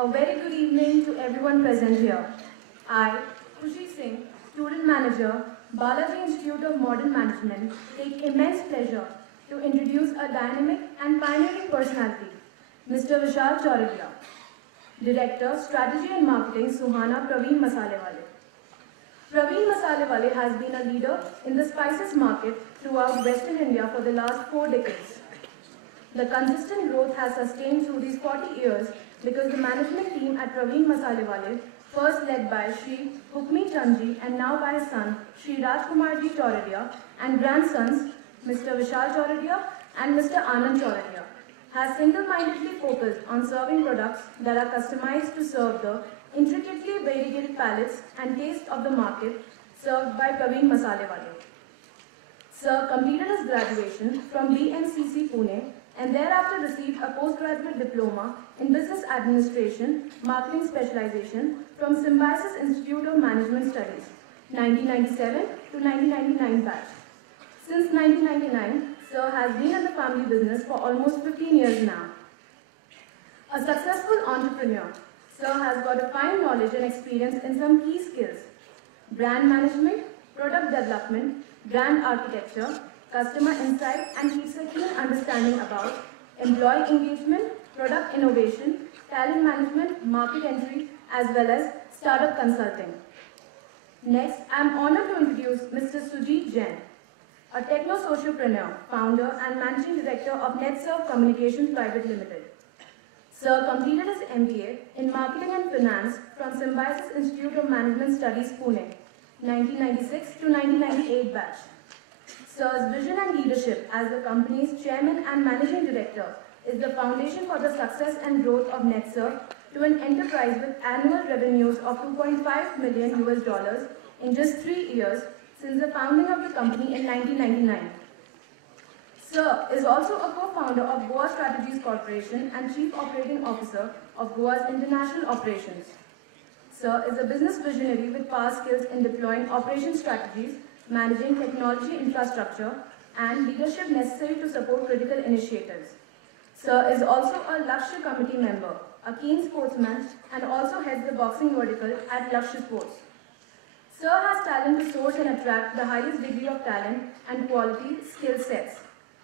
A very good evening to everyone present here. I, Khushi Singh, Student Manager, Balaji Institute of Modern Management, take immense pleasure to introduce a dynamic and pioneering personality, Mr. Vishal Choradiya, Director, Strategy and Marketing, Suhana Praveen Masalewale. Praveen Masalewale has been a leader in the spices market throughout Western India for the last 4 decades. The consistent growth has sustained through these 40 years because the management team at Praveen Masalewale, first led by Shri Hukmi Chandji and now by his son Shri Rajkumarji Choradiya and grandsons Mr. Vishal Choradiya and Mr. Anand Choradiya, has single-mindedly focused on serving products that are customized to serve the intricately variegated palates and taste of the market served by Praveen Masalewale. Sir completed his graduation from BMCC Pune and thereafter received a postgraduate diploma in Business Administration, Marketing Specialization from Symbiosis Institute of Management Studies, 1997 to 1999 batch. Since 1999, Sir has been in the family business for almost 15 years now. A successful entrepreneur, Sir has got a fine knowledge and experience in some key skills: brand management, product development, brand architecture, customer insight, and keeps a keen understanding about employee engagement, product innovation, talent management, market entry, as well as startup consulting. Next, I am honored to introduce Mr. Sujit Jain, a techno-socialpreneur, founder and managing director of NetServe Communications Private Limited. Sir completed his MBA in Marketing and Finance from Symbiosis Institute of Management Studies, Pune, 1996 to 1998 batch. Sir's vision and leadership as the company's chairman and managing director is the foundation for the success and growth of NetServe to an enterprise with annual revenues of $2.5 million in just 3 years since the founding of the company in 1999. Sir is also a co-founder of Goa Strategies Corporation and Chief Operating Officer of Goa's International Operations. Sir is a business visionary with past skills in deploying operation strategies, managing technology infrastructure, and leadership necessary to support critical initiatives. Sir is also a Lakshya Committee member, a keen sportsman, and also heads the boxing vertical at Lakshya Sports. Sir has talent to source and attract the highest degree of talent and quality skill sets,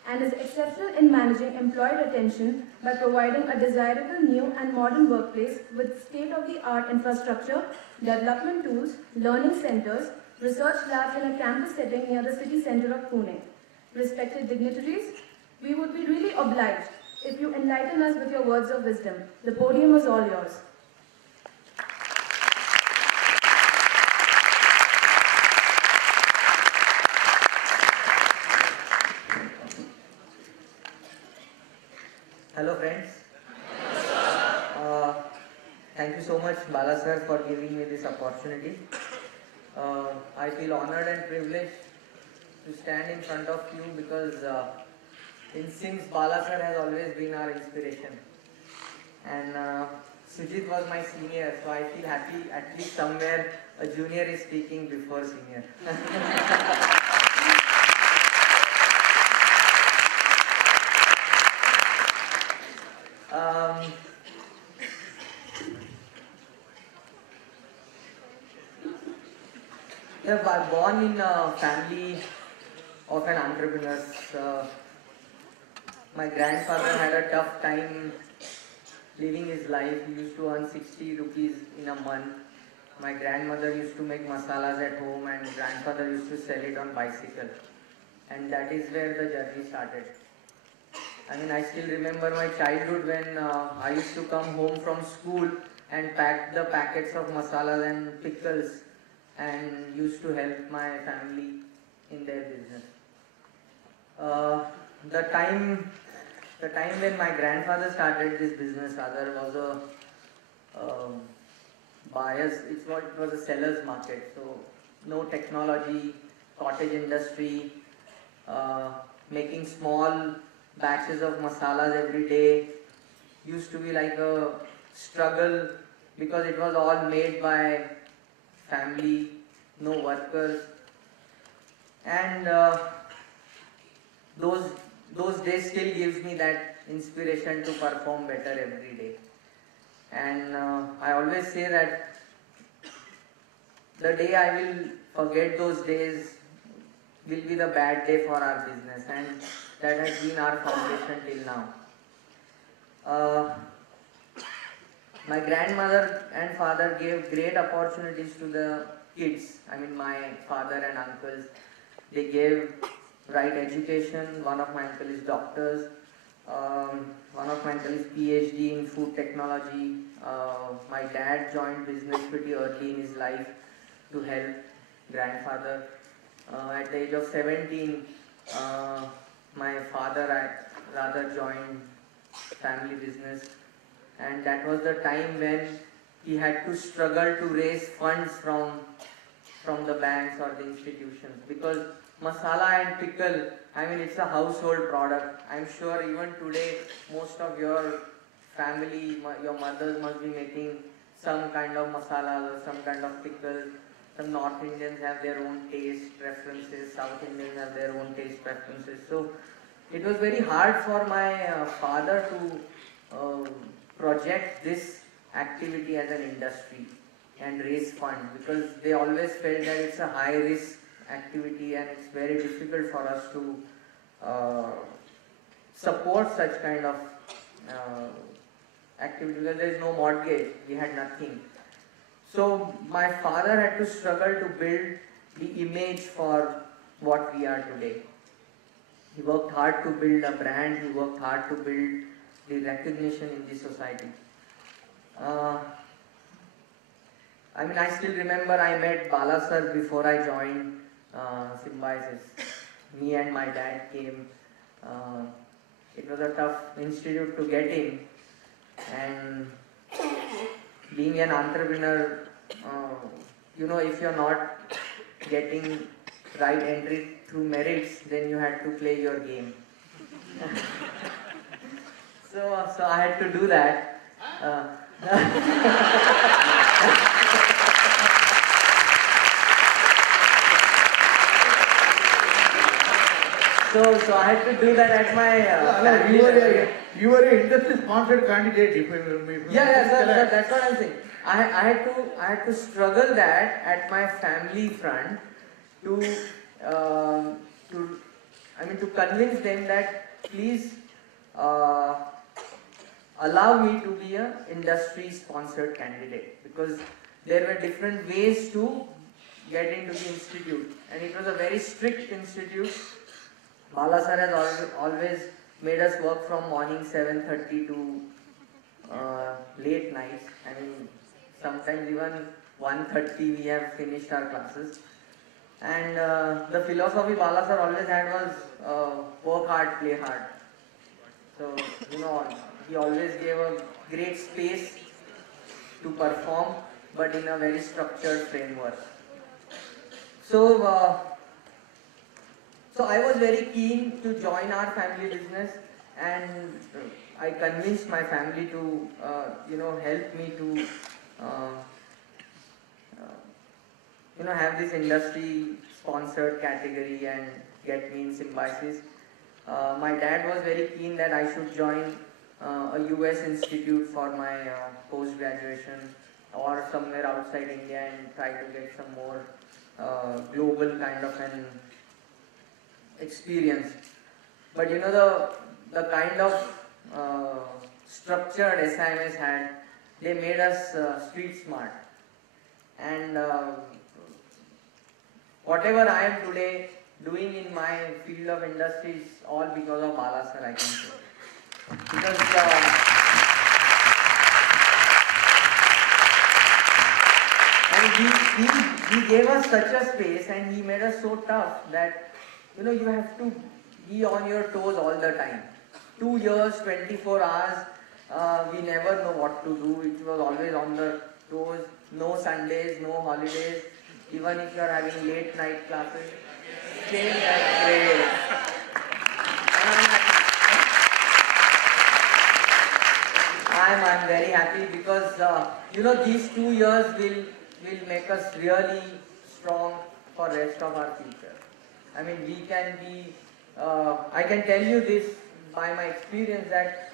and is exceptional in managing employee retention by providing a desirable new and modern workplace with state-of-the-art infrastructure, development tools, learning centers, research labs in a campus setting near the city center of Pune. Respected dignitaries, we would be really obliged if you enlighten us with your words of wisdom. The podium is all yours. Hello friends. Thank you so much Bala sir for giving me this opportunity. I feel honored and privileged to stand in front of you because in Sims, Bala sir has always been our inspiration. And Sujit was my senior, so I feel happy at least somewhere a junior is speaking before senior. Yeah, I was born in a family of an entrepreneur. My grandfather had a tough time living his life. He used to earn 60 rupees in a month. My grandmother used to make masalas at home and grandfather used to sell it on bicycle. And that is where the journey started. I mean, I still remember my childhood when I used to come home from school and pack the packets of masalas and pickles and used to help my family in their business. The time when my grandfather started this business rather was a buyers, it was a seller's market, so no technology, cottage industry, making small batches of masalas every day used to be like a struggle because it was all made by family, no workers, and those days still gives me that inspiration to perform better every day. And I always say that the day I will forget those days will be the bad day for our business, and that has been our foundation till now. Uh, my grandmother and father gave great opportunities to the kids. I mean, my father and uncles, they gave right education. One of my uncles is doctors. One of my uncles is PhD in food technology. My dad joined business pretty early in his life to help grandfather. At the age of 17, my father rather joined family business, and that was the time when he had to struggle to raise funds from the banks or the institutions, because masala and pickle, I mean, it's a household product. I'm sure even today most of your family, your mothers must be making some kind of masala or some kind of pickle. Some North Indians have their own taste preferences, South Indians have their own taste preferences. So it was very hard for my father to project this activity as an industry and raise funds, because they always felt that it's a high risk activity and it's very difficult for us to support such kind of activity, because there is no mortgage, we had nothing. So my father had to struggle to build the image for what we are today. He worked hard to build a brand, he worked hard to build the recognition in the society. I mean, I still remember I met Bala sir before I joined Symbiosis. Me and my dad came. It was a tough institute to get in, and being an entrepreneur, you know, if you're not getting right entry through merits, then you had to play your game. So I had to do that. So I had to do that at my family. You were an industry sponsored candidate. Yeah, sir, that's what I'm saying. I had to struggle that at my family front to to convince them that please allow me to be a industry sponsored candidate, because there were different ways to get into the institute, and it was a very strict institute. Bala sir has always made us work from morning 7:30 to late nights. I mean, sometimes even 1:30 we have finished our classes. And the philosophy Bala sir always had was work hard, play hard. So, you know, he always gave a great space to perform, but in a very structured framework. So, so I was very keen to join our family business, and I convinced my family to, help me to, have this industry sponsored category and get me in Symbiosis. My dad was very keen that I should join a US institute for my post-graduation or somewhere outside India and try to get some more global kind of an experience. But you know, the kind of structured SIMS had, they made us street smart. And whatever I am today doing in my field of industry is all because of Bala sir, I can say. Because and he gave us such a space, and he made us so tough that, you know, you have to be on your toes all the time. 2 years, 24 hours, we never know what to do. It was always on the toes, no Sundays, no holidays. Even if you are having late night classes, same that way. I'm very happy because these 2 years will make us really strong for rest of our future. I mean, we can be. I can tell you this by my experience that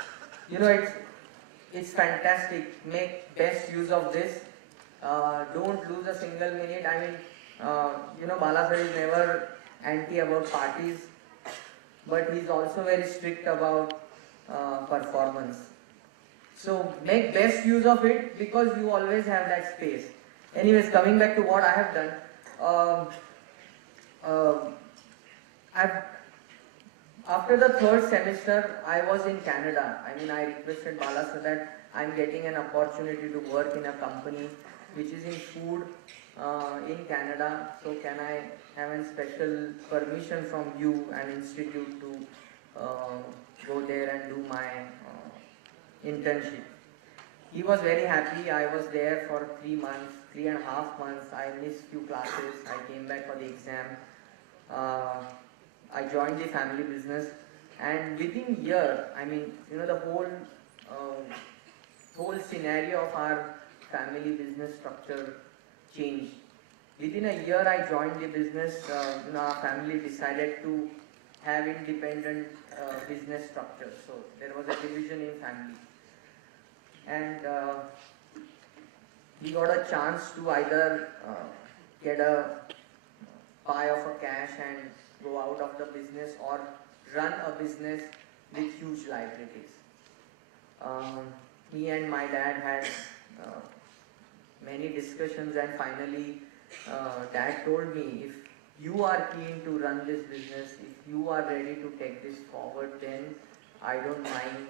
it's fantastic. Make best use of this. Don't lose a single minute. I mean, Bala sir is never anti about parties, but he's also very strict about performance. So make best use of it because you always have that space. Anyways, coming back to what I have done, um, I've after the third semester, I was in Canada. I mean, I requested Bala so that I'm getting an opportunity to work in a company which is in food in Canada. So can I have a special permission from you and institute to go there and do my internship? He was very happy. I was there for 3 months, 3.5 months. I missed few classes. I came back for the exam. Uh, I joined the family business, and within a year, I mean, the whole scenario of our family business structure changed. Within a year, I joined the business. Our family decided to have independent business structure. So there was a division in family, and we got a chance to either get a pie of a cash and go out of the business or run a business with huge liabilities. Me and my dad had many discussions, and finally dad told me, if you are keen to run this business, if you are ready to take this forward, then I don't mind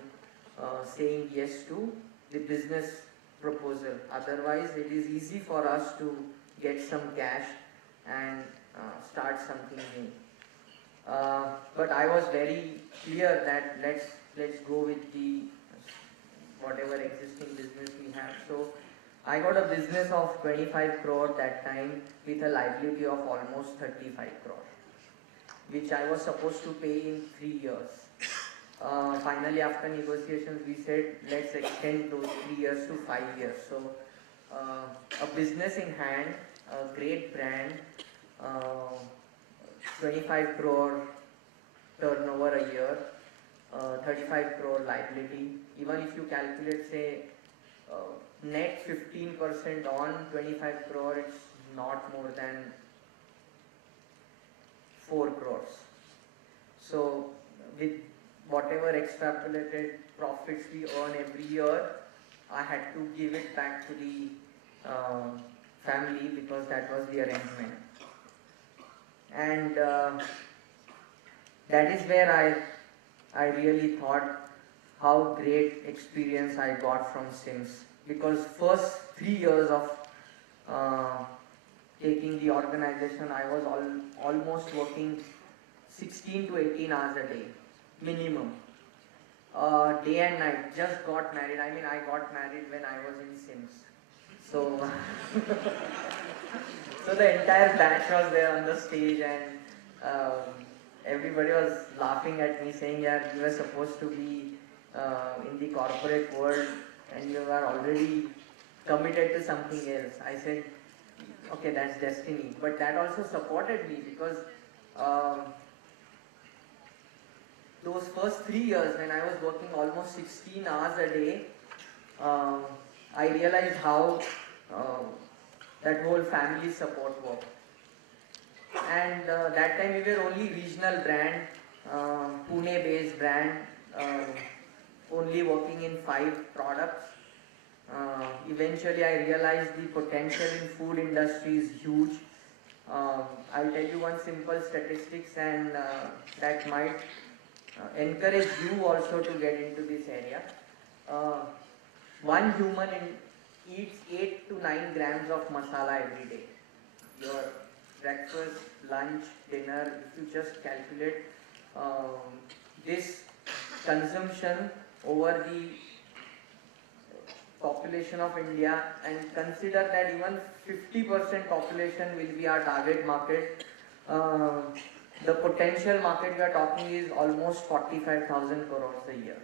saying yes to the business proposal. Otherwise, it is easy for us to get some cash and start something new. But I was very clear that let's go with the whatever existing business we have. So I got a business of 25 crore that time with a liability of almost 35 crore, which I was supposed to pay in 3 years. Finally, after negotiations, we said let's extend those 3 years to 5 years. So a business in hand, a great brand, 25 crore turnover a year, 35 crore liability. Even if you calculate, say, net 15% on 25 crore, it's not more than 4 crores. So with whatever extrapolated profits we earn every year, I had to give it back to the family because that was the arrangement. And that is where I really thought how great experience I got from Sims, because first 3 years of taking the organization, I was almost working 16 to 18 hours a day minimum, day and night. Just got married. I mean, I got married when I was in Sims, so so the entire batch was there on the stage, and everybody was laughing at me, saying, "Yeah, you were supposed to be in the corporate world, and you are already committed to something else." I said, "Okay, that's destiny." But that also supported me because those first 3 years when I was working almost 16 hours a day, I realized how that whole family support worked. And that time we were only regional brand, Pune based brand, only working in 5 products. Eventually I realized the potential in food industry is huge. I'll tell you one simple statistics, and that might encourage you also to get into this area. One human eats 8 to 9 grams of masala every day. Your breakfast, lunch, dinner, if you just calculate this consumption over the population of India, and consider that even 50% population will be our target market, the potential market we are talking is almost 45,000 crores a year.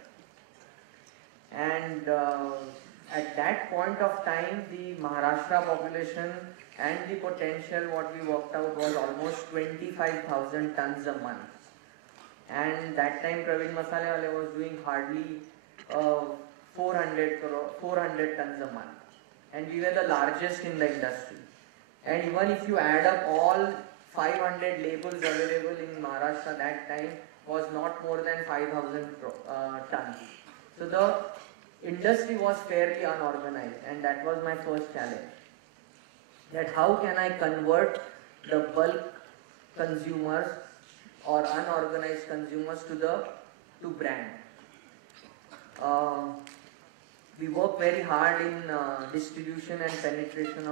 And at that point of time, the Maharashtra population and the potential what we worked out was almost 25,000 tons a month. And that time Praveen Masalewala was doing hardly 400 tons a month, and we were the largest in the industry. And even if you add up all 500 labels available in Maharashtra that time was not more than 5,000 tons. So the industry was fairly unorganized, and that was my first challenge. That how can I convert the bulk consumers or unorganized consumers to brand. We work very hard in distribution and penetration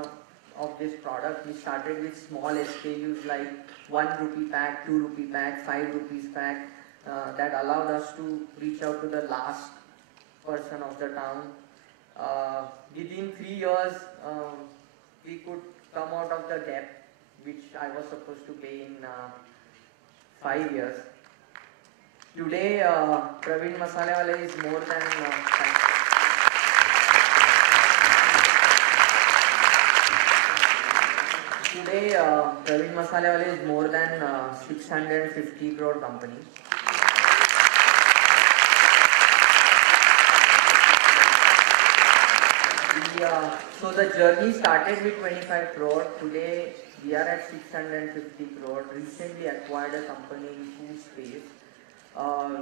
of this product. We started with small SKUs like 1 rupee pack, 2 rupee pack, 5 rupees pack that allowed us to reach out to the last person of the town. Within 3 years, we could come out of the debt which I was supposed to pay in 5 years. Today, Praveen Masalewala is more than Today, Praveen Masalewala is more than 650 crore company. So the journey started with 25 crore. Today, we are at 650 crore. Recently acquired a company in food space,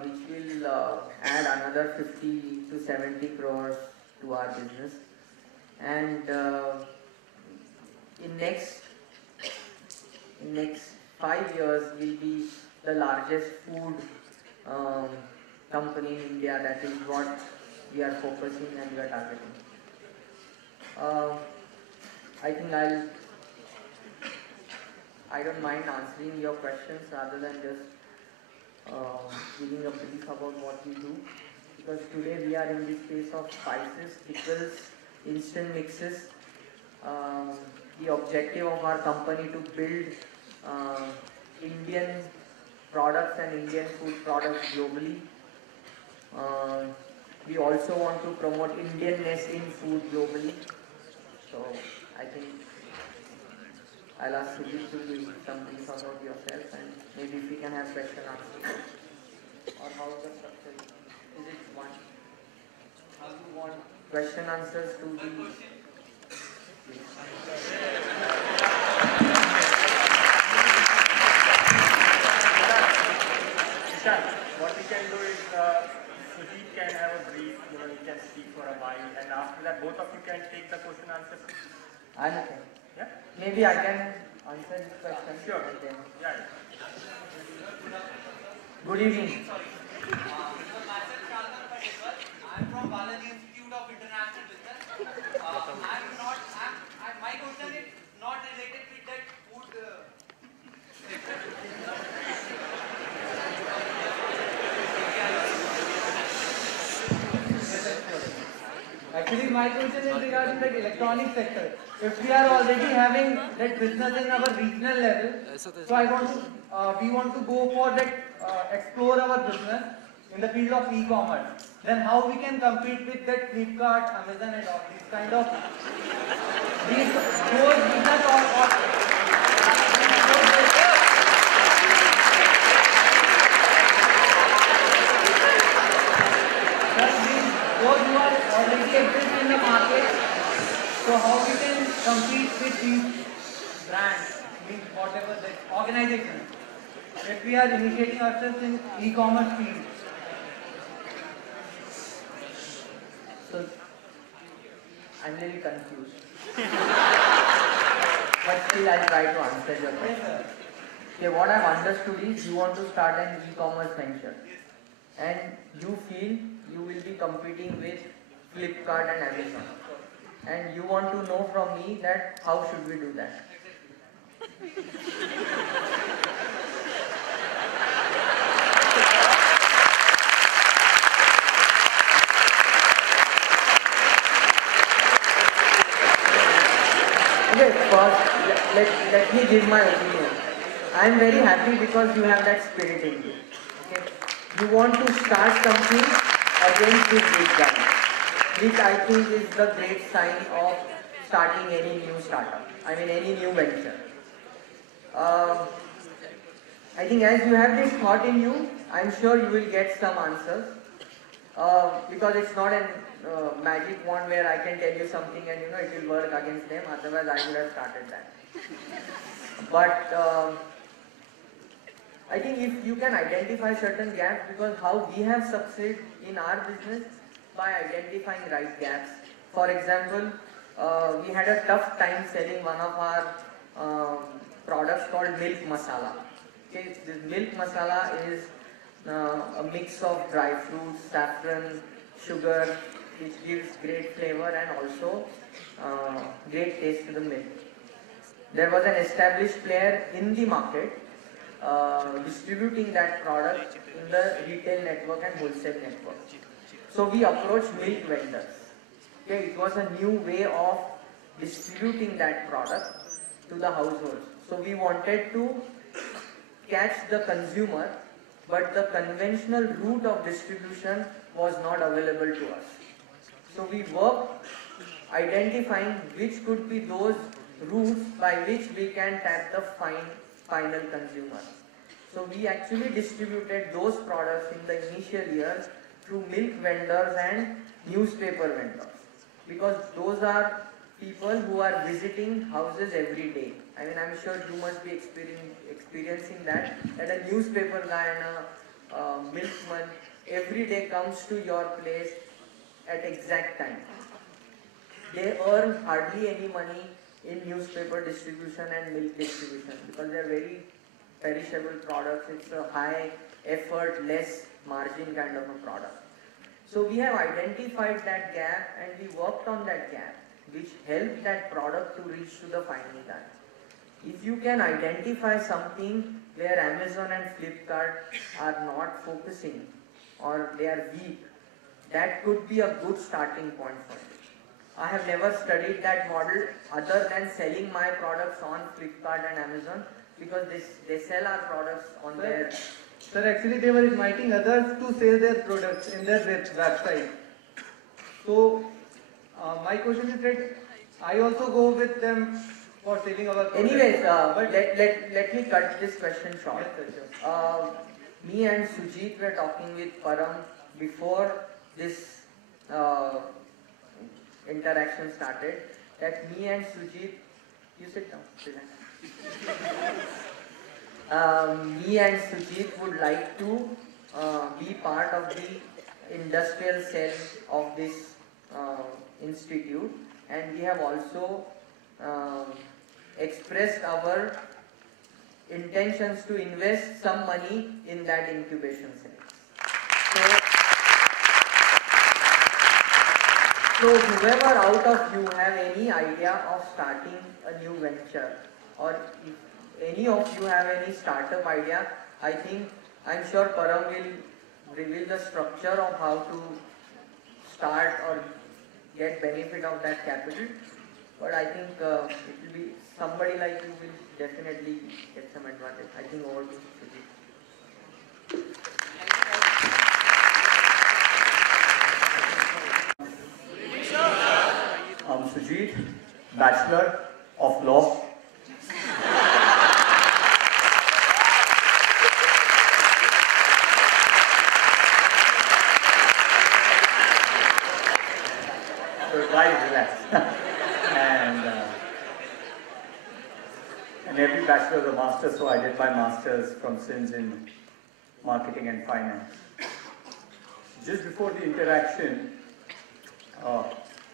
which will add another 50 to 70 crores to our business. And in next 5 years, we'll be the largest food company in India. That is what we are focusing and we are targeting. I think I don't mind answering your questions rather than just giving a brief about what we do, because today we are in the space of spices, pickles, instant mixes. The objective of our company to build Indian products and Indian food products globally. We also want to promote Indianness in food globally. So I think I'll ask Sujit to give some brief about yourself, and maybe if we can have question answers. Or how the structure is it one? How do you want question answers to be? What we can do is Sujit can have a brief, you can speak for a while, and after that both of you can take the question answers. Okay. Yeah? Maybe I can answer this question. Sure. Then. Yeah. Good evening. I'm from Balaji Institute of International Business. My question is not related with that food sector. Actually, my question is regarding the electronic sector. If we are already having that business in our regional level, so we want to go for that, explore our business in the field of e-commerce. Then how we can compete with that Flipkart, Amazon, and all these kind of those business or those who are already exist in the market, so how we can compete with these brands, means whatever the organization, if we are initiating ourselves in e-commerce field. So I'm really confused. But still I'll try to answer your question. Okay, what I've understood is you want to start an e-commerce venture. And you feel you will be competing with Flipkart and Amazon. And you want to know from me that how should we do that? Okay, first let me give my opinion. I am very happy because you have that spirit in you. Okay? You want to start something against this big guy, which I think is the great sign of starting any new startup. I mean any new venture. I think as you have this thought in you, I'm sure you will get some answers. because it's not a magic wand where I can tell you something and it will work against them, otherwise I would have started that. But I think if you can identify certain gaps, because how we have succeeded in our business by identifying right gaps. For example, we had a tough time selling one of our products called milk masala. Okay, this milk masala is a mix of dry fruits, saffron, sugar, which gives great flavor and also great taste to the milk. There was an established player in the market distributing that product in the retail network and wholesale network. So we approached milk vendors. Okay, it was a new way of distributing that product to the households. So we wanted to catch the consumer, but the conventional route of distribution was not available to us. So we worked identifying which could be those routes by which we can tap the final consumer. So we actually distributed those products in the initial years through milk vendors and newspaper vendors, because those are people who are visiting houses every day. I mean, I'm sure you must be experiencing that a newspaper guy and a milkman every day comes to your place at exact time. They earn hardly any money in newspaper distribution and milk distribution because they are very perishable products. It's a high effort, less margin kind of a product. So we have identified that gap and we worked on that gap, which helped that product to reach to the final guy. If you can identify something where Amazon and Flipkart are not focusing or they are weak, that could be a good starting point for you. I have never studied that model other than selling my products on Flipkart and Amazon, because they sell our products on their... Sir, actually they were inviting others to sell their products in their website. So, my question is that I also go with them for selling our products. Anyways, let me cut this question short. Yes, sir, sure. Me and Sujit were talking with Param before this interaction started, that me and Sujit, you sit down, me and Sujit would like to be part of the industrial cell of this institute, and we have also expressed our intentions to invest some money in that incubation cell. So whoever out of you have any idea of starting a new venture, or if any of you have any startup idea, I'm sure Param will reveal the structure of how to start or get benefit of that capital. But I think it will be somebody like you will definitely get some advantage. I think over to Sujit. I'm Sujit, Bachelor of Law. So guys, relax. and every bachelor is a master, so I did my master's from SINS in Marketing and Finance. Just before the interaction,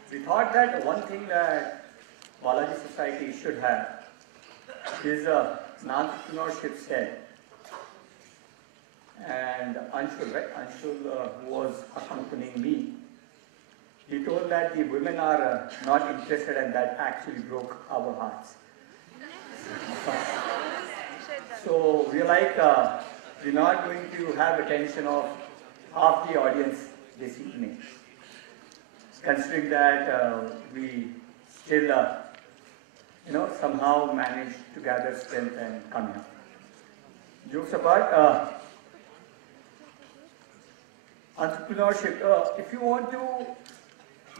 we thought that one thing that Balaji Society should have is an entrepreneurship cell. And Anshul, right? Anshul, who was accompanying me, he told that the women are not interested, and that actually broke our hearts. So we're like, we're not going to have attention of half the audience this evening. Considering that we still, somehow managed to gather strength and come here. Jokes apart, entrepreneurship, if you want to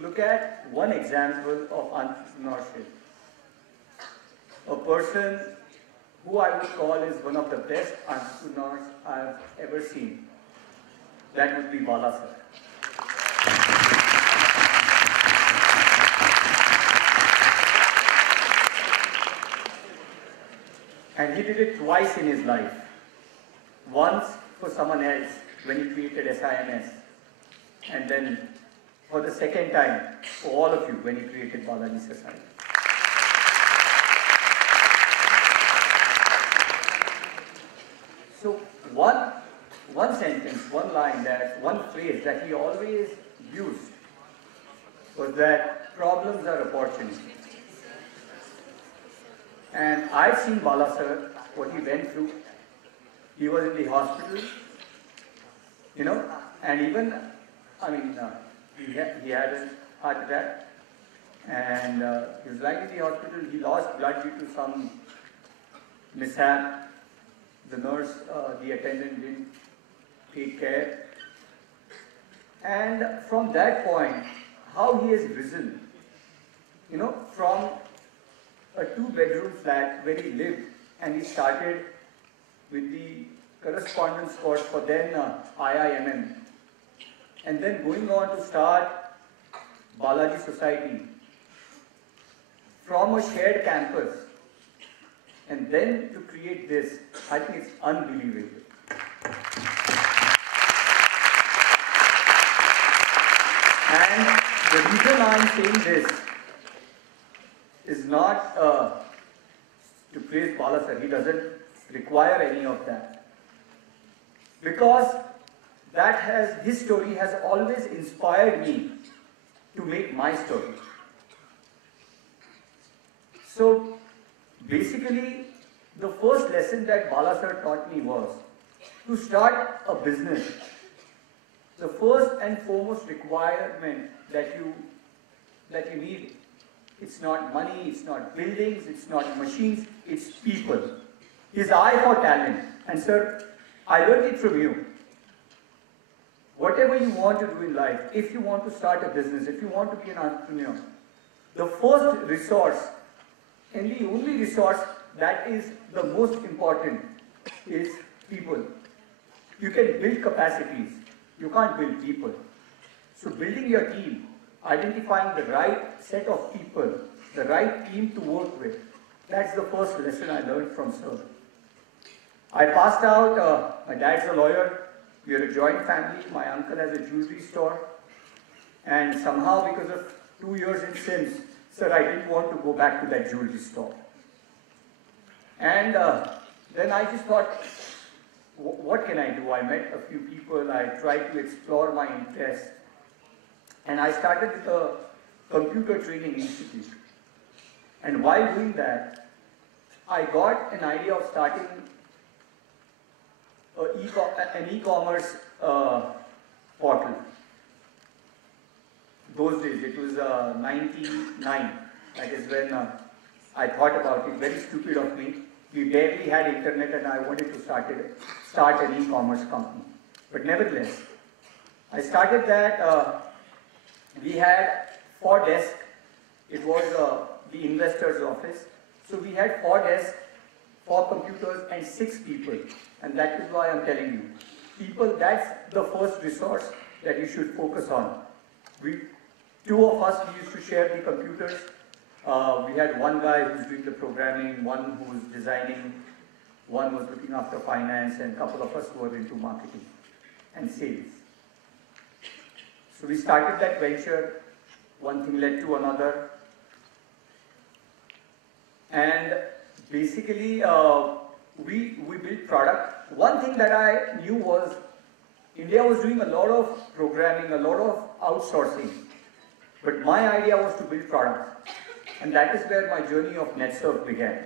look at one example of entrepreneurship, a person who I would call is one of the best entrepreneurs I've ever seen, that would be Bala sir. he did it twice in his life. Once for someone else when he created SIMS, and then for the second time for all of you when he created Balaji Society. So one sentence, one line, one phrase that he always used was that problems are opportunities. And I've seen Bala sir, what he went through. He was in the hospital, you know, and even, I mean, he had a heart attack, and he was lying in the hospital. He lost blood due to some mishap. The nurse, the attendant didn't take care. And from that point, how he has risen, you know, from a 2-bedroom flat where he lived, and he started with the correspondence course for then IIMM, and then going on to start Balaji Society from a shared campus, and then to create this, I think it's unbelievable. And the reason I'm saying this is not to praise Bala sir. He doesn't require any of that. Because his story has always inspired me to make my story. So basically, the first lesson that Bala sir taught me was to start a business. The first and foremost requirement that you need, it's not money, it's not buildings, it's not machines, it's people. His eye for talent. And sir, I learned it from you. Whatever you want to do in life, if you want to start a business, if you want to be an entrepreneur, the first resource and the only resource that is the most important is people. You can build capacities, you can't build people. So building your team, identifying the right set of people, the right team to work with, that's the first lesson I learned from sir. I passed out, my dad's a lawyer, we are a joint family, my uncle has a jewelry store, and somehow because of 2 years in Sims, sir, I didn't want to go back to that jewelry store. And then I just thought, what can I do? I met a few people, I tried to explore my interest, and I started with a computer training institute. And while doing that, I got an idea of starting an e-commerce portal. Those days, it was 99. That is when I thought about it. Very stupid of me. We barely had internet, and I wanted to start an e-commerce company. But nevertheless, I started that. We had 4 desks. It was the investor's office. So we had 4 desks, 4 computers, and 6 people. And that is why I'm telling you. People, that's the first resource that you should focus on. 2 of us, we used to share the computers. We had one guy who's doing the programming, one who was designing, one was looking after finance, and a couple of us were into marketing and sales. So we started that venture, one thing led to another. And basically, we built product. One thing that I knew was India was doing a lot of programming, a lot of outsourcing. But my idea was to build products. And that is where my journey of NetServe began.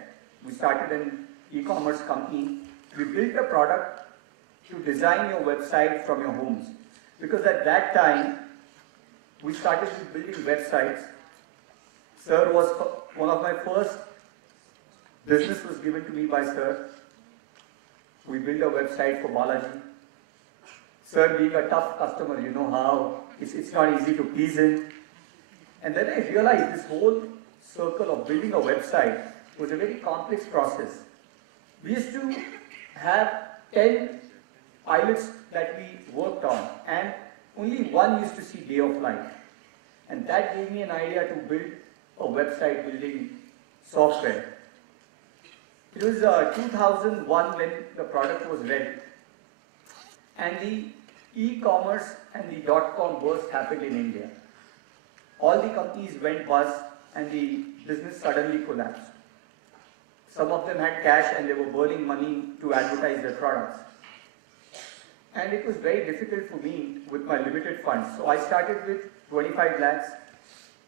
We started an e-commerce company. We built a product to design your website from your homes. Because at that time, we started with building websites. Sir was one of my first business was given to me by sir. We built a website for Balaji. Sir being a tough customer, you know how it's not easy to please him. And then I realized this whole circle of building a website was a very complex process. We used to have 10 pilots that we worked on, and only one used to see day of light. And that gave me an idea to build a website building software. It was 2001 when the product was ready. And the e-commerce and the dot-com burst happened in India. All the companies went bust and the business suddenly collapsed. Some of them had cash and they were burning money to advertise their products. And it was very difficult for me with my limited funds. So I started with 25 lakhs,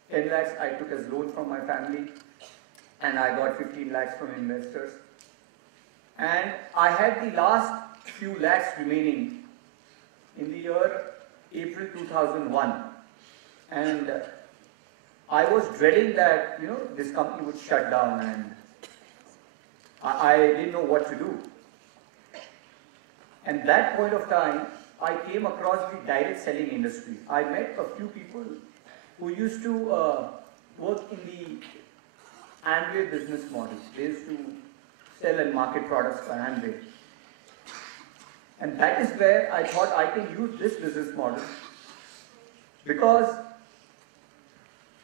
10 lakhs I took as loan from my family, and I got 15 lakhs from investors. And I had the last few lakhs remaining in the year April 2001. And I was dreading that, this company would shut down, and I didn't know what to do. And that point of time, I came across the direct selling industry. I met a few people who used to work in the Amway business model. They used to sell and market products for Amway. And that is where I thought I can use this business model, because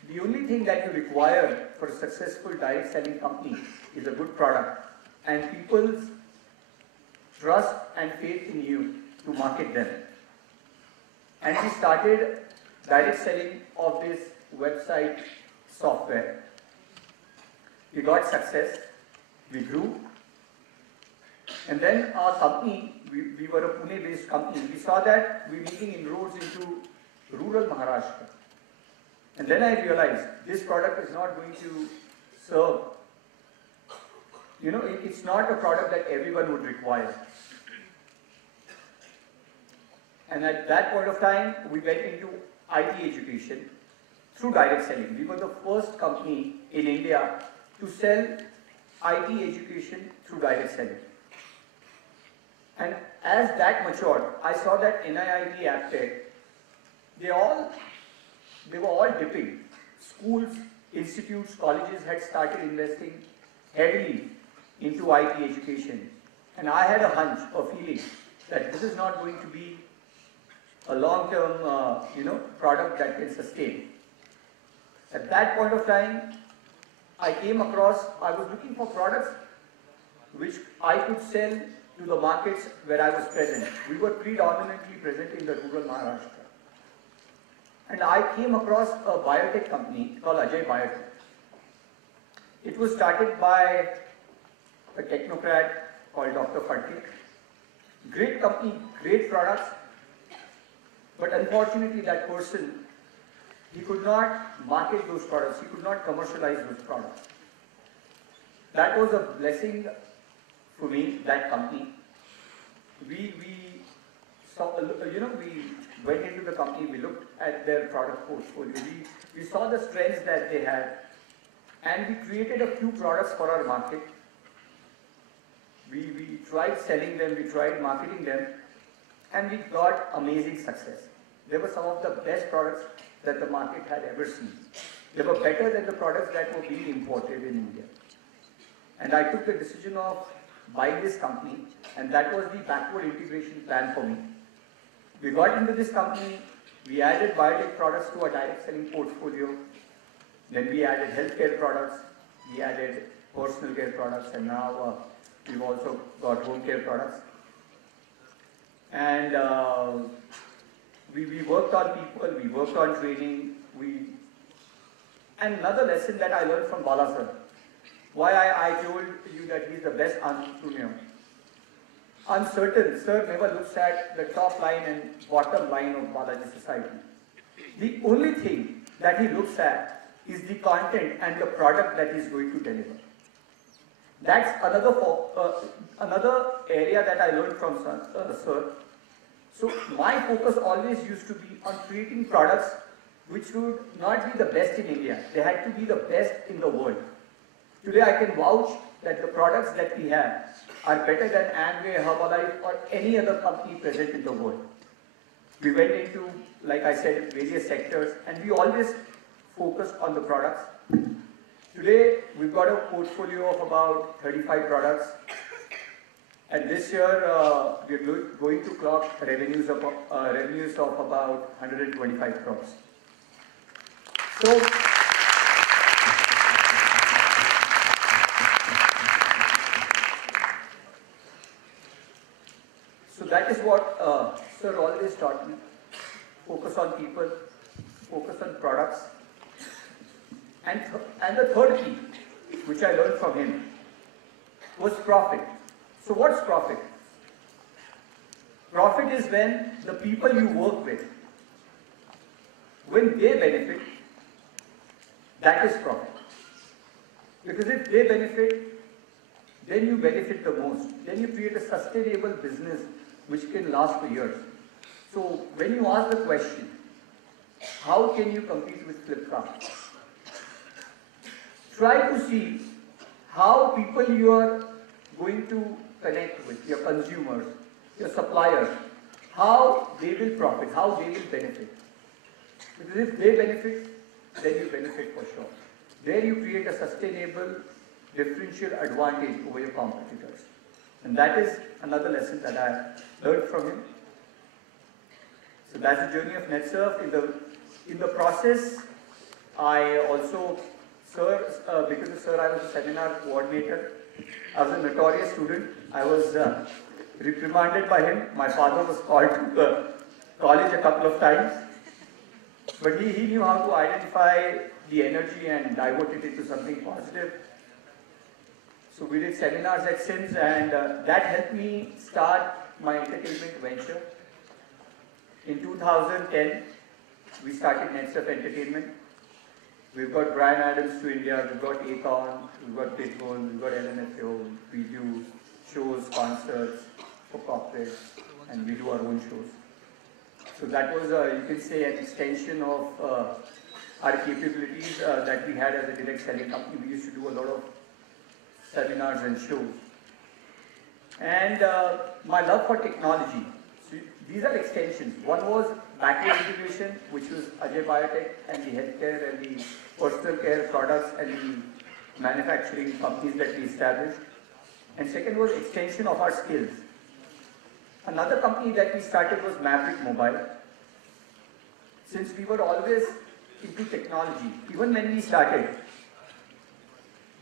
the only thing that you require for a successful direct selling company is a good product and people's trust and faith in you to market them. And we started direct selling of this website software. We got success, we grew, and then our company, we were a Pune-based company, we saw that we were making inroads into rural Maharashtra. And then I realized this product is not going to serve, it's not a product that everyone would require. And at that point of time, we went into IT education through direct selling. We were the first company in India to sell IT education through direct selling. And as that matured, I saw that NIIT Aptech, they were all dipping. Schools, institutes, colleges had started investing heavily into IT education. And I had a hunch, a feeling that this is not going to be a long-term, product that can sustain. At that point of time, I was looking for products which I could sell to the markets where I was present. We were predominantly present in the rural Maharashtra. And I came across a biotech company called Ajay Biotech. It was started by a technocrat called Dr. Phadke. Great company, great products, but unfortunately that person, he could not market those products, he could not commercialize those products. That was a blessing for me, that company. We saw, we went into the company, we looked at their product portfolio, we saw the strengths that they had, and we created a few products for our market. We tried selling them, we tried marketing them, and we got amazing success. They were some of the best products that the market had ever seen. They were better than the products that were being imported in India. And I took the decision of buying this company, and that was the backward integration plan for me. We got into this company, we added biotech products to our direct selling portfolio, then we added healthcare products, we added personal care products, and now we've also got home care products. And we worked on people, we worked on training, and another lesson that I learned from Bala sir, why I told you that he's the best entrepreneur. Uncertain, sir never looks at the top line and bottom line of Balaji Society. The only thing that he looks at is the content and the product that he's going to deliver. That's another area that I learned from sir. So my focus always used to be on creating products which would not be the best in India. They had to be the best in the world. Today I can vouch that the products that we have are better than Amway, Herbalife or any other company present in the world. We went into, like I said, various sectors, and we always focus on the products. Today we've got a portfolio of about 35 products, and this year we're going to clock revenues of about 125 crores. is what Sir always taught me. Focus on people, focus on products. And the third key, which I learned from him, was profit. So what's profit? Profit is when the people you work with, when they benefit, that is profit. Because if they benefit, then you benefit the most. Then you create a sustainable business which can last for years. So when you ask the question, how can you compete with Flipkart? Try to see how people you are going to connect with, your consumers, your suppliers, how they will profit, how they will benefit. Because if they benefit, then you benefit for sure. There you create a sustainable differential advantage over your competitors. And that is another lesson that I learned from him. So that's the journey of NetSurf. In the process, I also, because of Sir, I was a seminar coordinator. I was a notorious student. I was reprimanded by him. My father was called to college a couple of times. But he knew how to identify the energy and divert it into something positive. So we did seminars at SIMS, and that helped me start my entertainment venture. In 2010, we started NetSurf Entertainment. We've got Brian Adams to India, we've got Akon, we've got Pitbull, we've got LMFAO. We do shows, concerts for corporates, and we do our own shows. So that was, you can say, an extension of our capabilities that we had as a direct selling company. We used to do a lot of seminars and shows. And my love for technology. So these are extensions. One was backward integration, which was Ajay Biotech and the healthcare and the personal care products and the manufacturing companies that we established. And second was extension of our skills. Another company that we started was Maverick Mobile. Since we were always into technology, even when we started,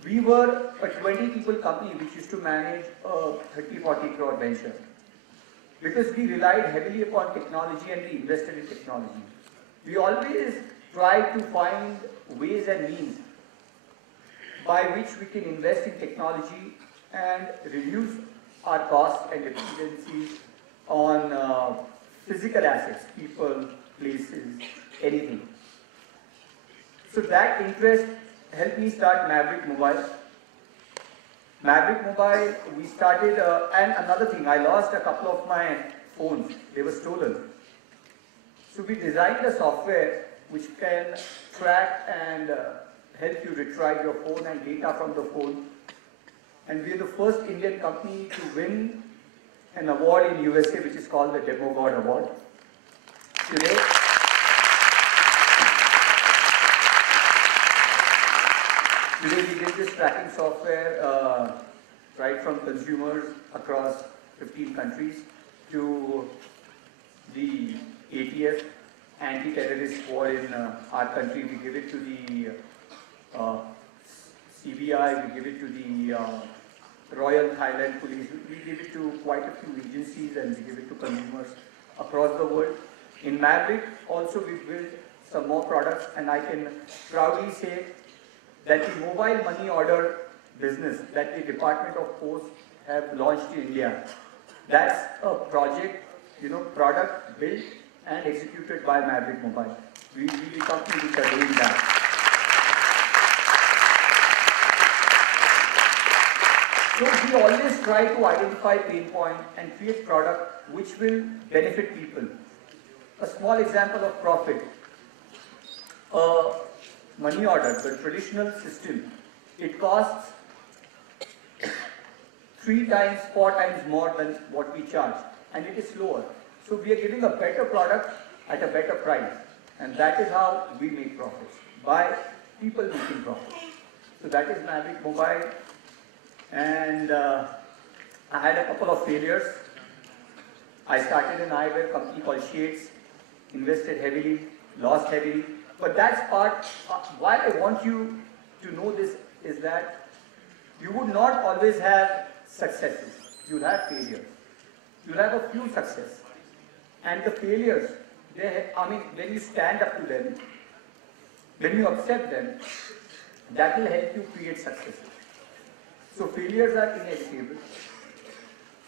we were a 20 people company which used to manage a 30-40 crore venture. Because we relied heavily upon technology and we invested in technology. We always tried to find ways and means by which we can invest in technology and reduce our costs and dependencies on physical assets, people, places, anything. So that interest helped me start Maverick Mobile. Maverick Mobile, we started, and another thing, I lost a couple of my phones. They were stolen. So we designed a software which can track and help you retrieve your phone and data from the phone. And we are the first Indian company to win an award in USA which is called the Demo God Award. Today, we did this tracking software right from consumers across 15 countries to the ATF, anti-terrorist squad in our country. We give it to the CBI, we give it to the Royal Thailand Police. We give it to quite a few agencies and we give it to consumers across the world. In Maverick, also we built some more products, and I can proudly say that the mobile money order business that the Department of Post have launched in India, that's a project, product built and executed by Maverick Mobile. We really company which are doing that. So we always try to identify pain point and create product which will benefit people. A small example of profit. Money order, the traditional system, it costs 3 times, 4 times more than what we charge, and it is slower. So we are giving a better product at a better price, and that is how we make profits, by people making profits. So that is Maverick Mobile, and I had a couple of failures. I started an eyewear company called Shades, invested heavily, lost heavily. But that's part, why I want you to know this is that you would not always have successes, you'll have failures. you'll have a few success. And the failures, when you stand up to them, when you accept them, that will help you create success. So failures are inevitable.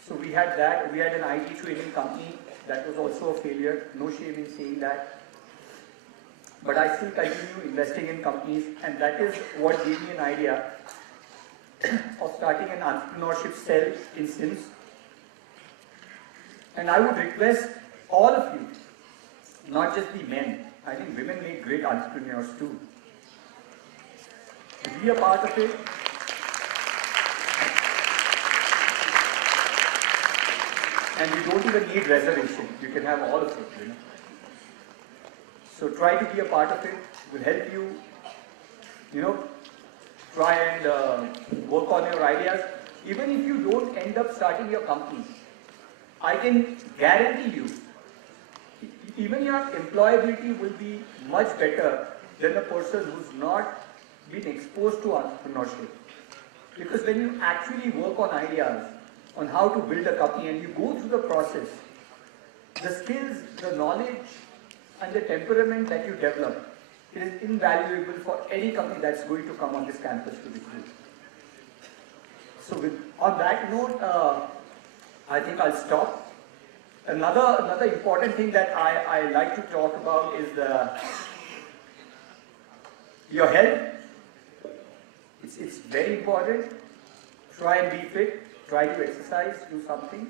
So we had that. We had an IT training company that was also a failure. No shame in saying that. But I still continue investing in companies, and that is what gave me an idea of starting an entrepreneurship cell in SIMS. And I would request all of you, not just the men, I think women make great entrepreneurs too, to be a part of it. And you don't even need reservation, you can have all of it, you know. So try to be a part of it, it will help you, you know, try and work on your ideas. Even if you don't end up starting your company, I can guarantee you, even your employability will be much better than a person who's not been exposed to entrepreneurship. Because when you actually work on ideas, on how to build a company, and you go through the process, the skills, the knowledge, and the temperament that you develop is invaluable for any company that's going to come on this campus to recruit. So on that note, I think I'll stop. Another important thing that I like to talk about is your health. It's very important. Try and be fit. Try to exercise. Do something.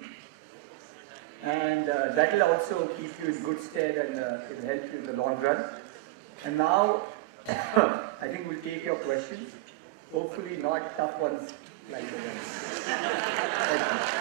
And that will also keep you in good stead, and it will help you in the long run. And now, I think we'll take your questions. Hopefully not tough ones like the ones. Thank you.